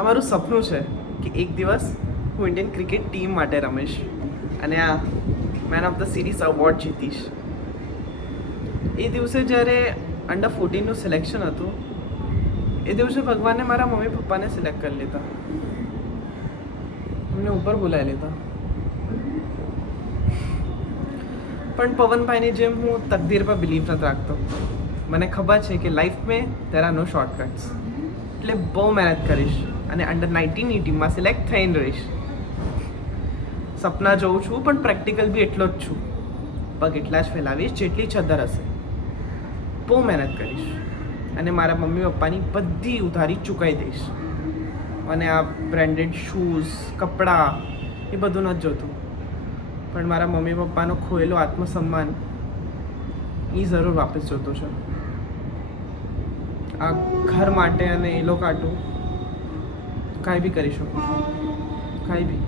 અમારું સપનું છે કે એક દિવસ હું ઇન્ડિયન ક્રિકેટ ટીમ માટે રમીશ અને આ man of the series award જીતીશ. એ દિવસે જ્યારે અંડર 14નું સિલેક્શન હતું એ દિવસે ભગવાને મારા મમ્મી પપ્પાને સિલેક્ટ કરી લીધા, અમને ઉપર બોલાવી લીધા. પણ પવનભાઈની જેમ હું તકદીર પર બિલીવ નથી રાખતો. મને ખબર છે કે લાઈફ મેં દેર આર નો શોર્ટકટ્સ. એટલે બહુ મહેનત કરીશ અને અંડર 19ની ટીમમાં સિલેક્ટ થઈને રહીશ. સપના જોઉં છું પણ પ્રેક્ટિકલ બી એટલો જ છું. પગ એટલા જ ફેલાવીશ જેટલી છદર હશે. બહુ મહેનત કરીશ અને મારા મમ્મી પપ્પાની બધી ઉધારી ચૂકવી દઈશ. અને આ બ્રાન્ડેડ શૂઝ, કપડાં એ બધું નથી જોતું, પણ મારા મમ્મી પપ્પાનો ખોયેલો આત્મસન્માન એ જરૂર વાપસ જોતો છે. આ ઘર માટે અને એ લોકો કાંઈ બી કરી શકું છું, કાંઈ બી.